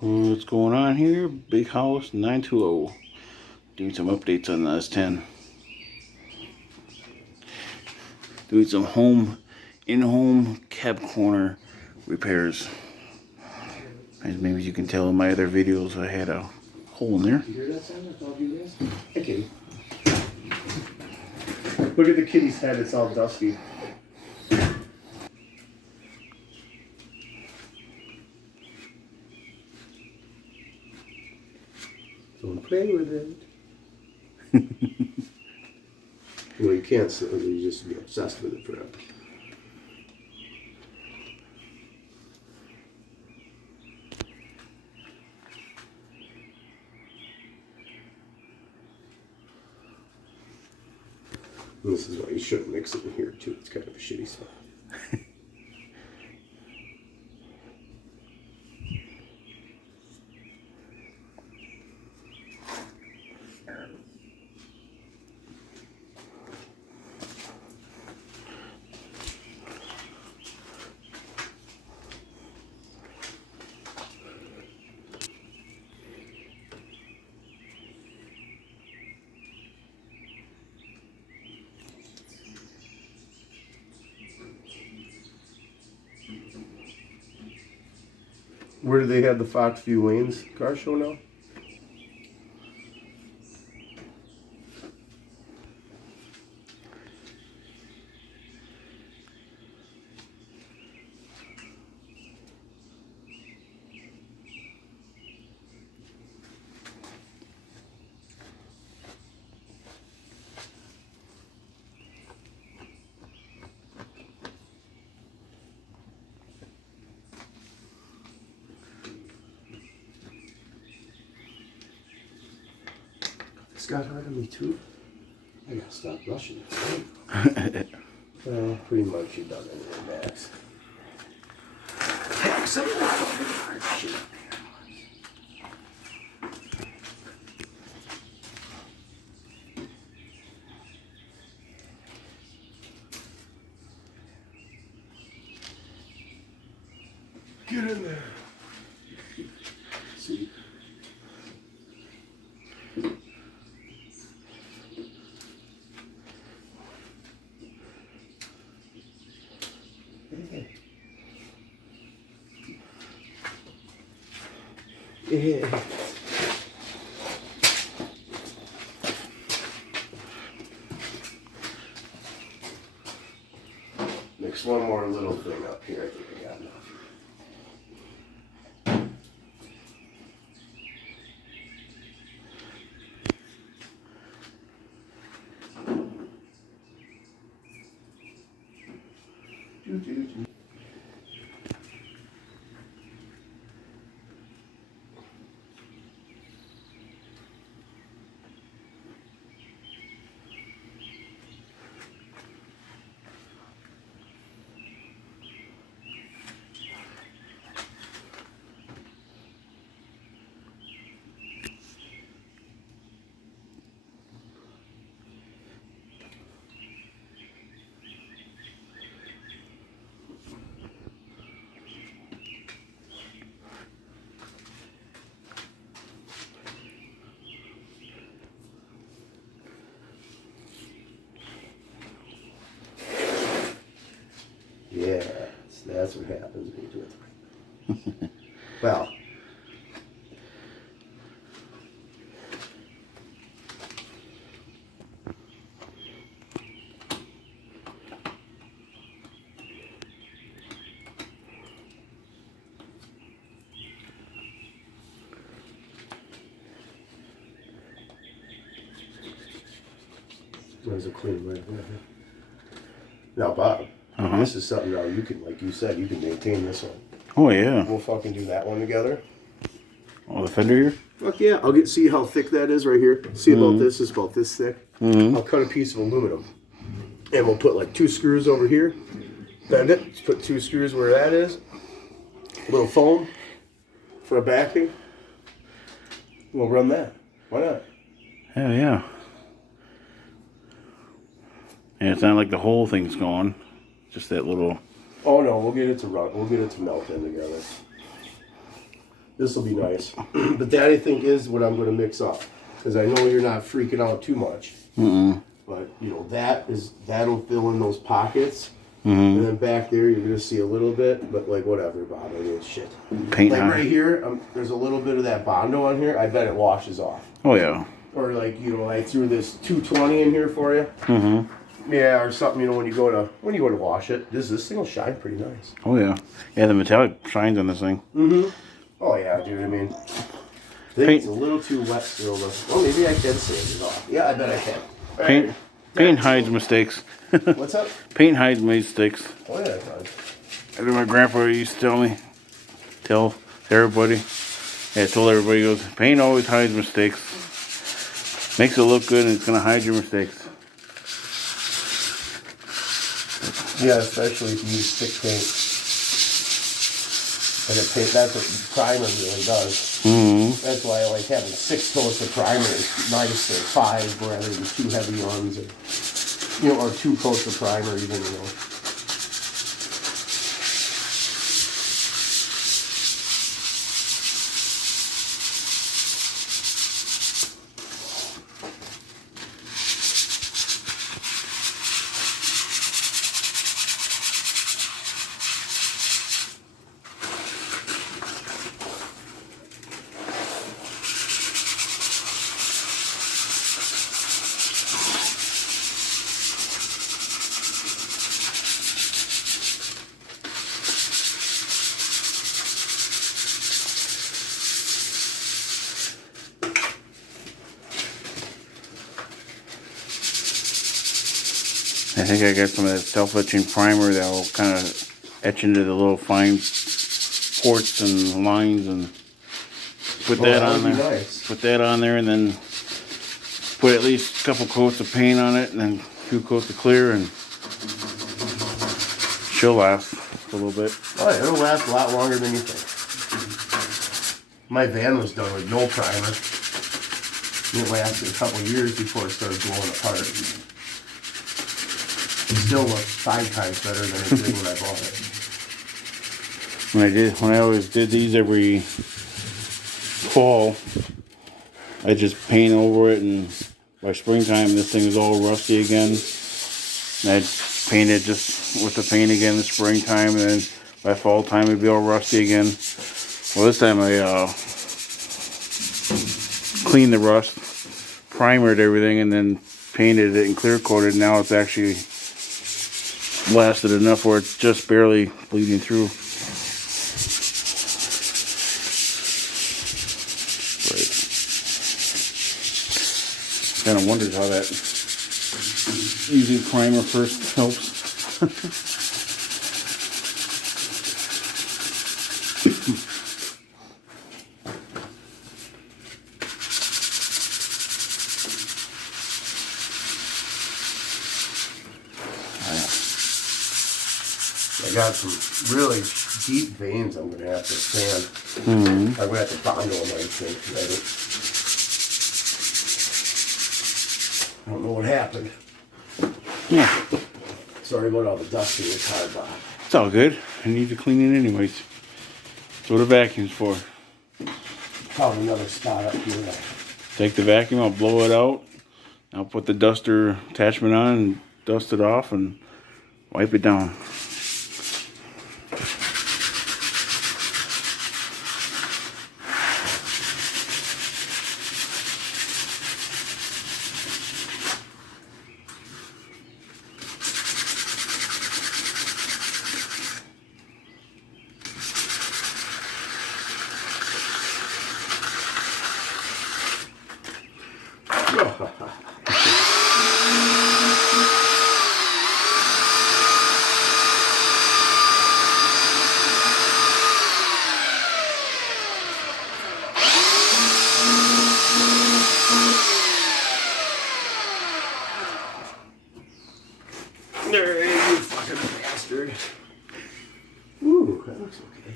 What's going on here? Big House 920. Doing some updates on the S10. Doing some in-home cab corner repairs. As maybe you can tell in my other videos, I had a hole in there. You hear that sound? I told you guys. Hey, kitty. Look at the kitty's head. It's all dusty. Don't play with it. Well, you can't. So you just be obsessed with it forever. And this is why you shouldn't mix it in here too. It's kind of a shitty smell. Where do they have the Foxview Lanes car show now? It's got hard on me too. I gotta stop rushing it. Well, pretty much you're done anyway, Max. Heck, some of that fucking hard shit up there. Get in there. See? Yeah. Mix one more little thing up here. I think I got enough. Yeah, that's what happens when you do it right. Well, there's a clean right there. Now, Bob, this is something now you can, like you said, you can maintain this one. Oh yeah. We'll fucking do that one together. Oh, the fender here? Fuck yeah. I'll see how thick that is right here. See about this is about this thick. I'll cut a piece of aluminum. And we'll put like 2 screws over here. Bend it. Just put 2 screws where that is. A little foam for a backing. We'll run that. Why not? Hell yeah. And it's not like the whole thing's gone. Just that little... Oh no, we'll get it to run. We'll get it to melt in together. This will be nice. But that, I think, is what I'm going to mix up. Because I know you're not freaking out too much. But, you know, that'll fill in those pockets. And then back there, you're going to see a little bit. But, like, whatever, Bob. I mean, shit. Paint like, on. right here, there's a little bit of that Bondo on here. I bet it washes off. Oh, yeah. Or, like, you know, I threw this 220 in here for you. Yeah, or something, you know, when you go to wash it. This thing will shine pretty nice. Oh, yeah. Yeah, the metallic shines on this thing. Oh, yeah, dude. I mean, I think it's a little too wet still. Well, maybe I can sand it off. Yeah, I bet I can. Paint, paint hides mistakes. What's up? Paint hides mistakes. Oh, yeah, it does. I know my grandpa used to tell everybody. Yeah, I told everybody, he goes, paint always hides mistakes. Makes it look good and it's going to hide your mistakes. Yeah, especially if you use thick paint. And the paint, that's what primer really does. That's why I like having 6 coats of primer is nice, or 5 rather than 2 heavy ones. Or, you know, or 2 coats of primer even, you know. I think I got some of that self-etching primer that will kind of etch into the little fine ports and lines and put that on there. Nice. Put that on there and then put at least a couple coats of paint on it and then a few coats of clear and she'll last a little bit. Oh, yeah, it'll last a lot longer than you think. My van was done with no primer. It lasted a couple years before it started blowing apart. It still looks 5 times better than it did when I bought it. When I always did these every fall, I just paint over it and by springtime this thing is all rusty again. And I'd paint it just with the paint again in the springtime and then by fall time it'd be all rusty again. Well, this time I cleaned the rust, primered everything and then painted it and clear coated. Now it's actually lasted enough where it's just barely bleeding through. Right. Kind of wondered how that using primer first helps. I got some really deep veins I'm going to have to sand. I'm going to have to Bondo them, I think. I don't know what happened. Yeah, Sorry about all the dust in your car, Bob. it's all good. I need to clean it anyways. That's what a vacuum's for. Probably another spot up here. Take the vacuum, I'll blow it out. I'll put the duster attachment on and dust it off and wipe it down. There you fucking bastard. Ooh, that looks okay.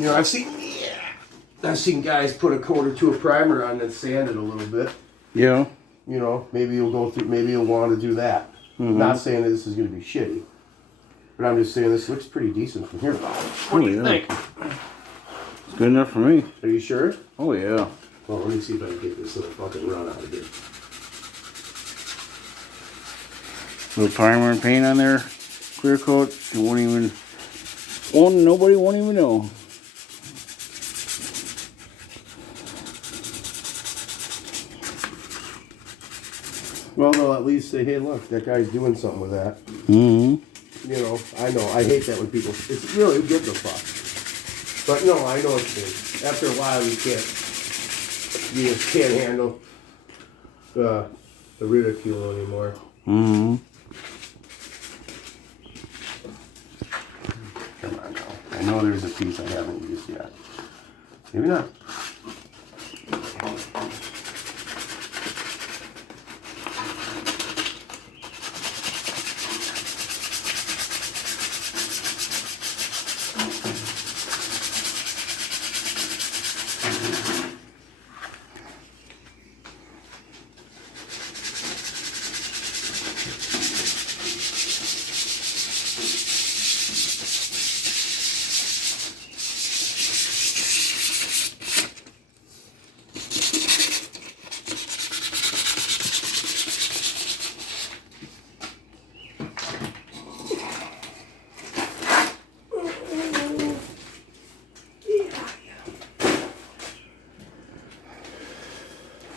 You know, I've seen guys put a coat or two of primer on and sand it a little bit. Yeah. You know, maybe you'll go through. Maybe you'll want to do that. Not saying that this is going to be shitty, but I'm just saying this looks pretty decent from here. What do you think? It's good enough for me. Are you sure? Oh yeah. Well, let me see if I can get this little fucking run out of here. Little primer and paint on there, clear coat. It nobody won't even know. Well, they'll at least say, "Hey, look, that guy's doing something with that." Mm-hmm. You know, I know. I hate that when people. It's really who gives a fuck. But no, I know it's big. After a while, you just can't handle the ridicule anymore. Mm-hmm. Come on now. I know there's a piece I haven't used yet. Maybe not.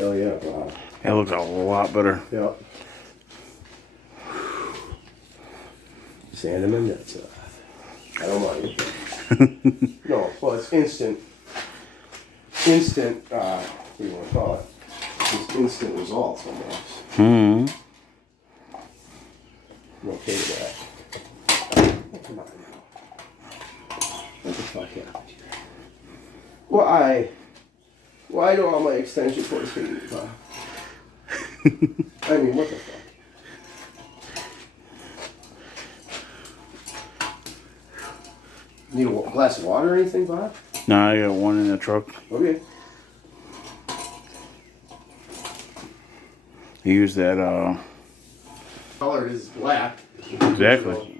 Oh yeah, wow. That looks a lot better. Yep. Sand them in that I don't mind it. No, well, it's instant, what do you want to call it? It's instant results almost. Mm-hmm. I'm okay with that. Oh, come on now. What the fuck happened here? Why do all my extension cords hit me, Bob? I mean, what the fuck? Need a glass of water or anything, Bob? Nah, I got one in the truck. Okay. I use that, Color is black. exactly.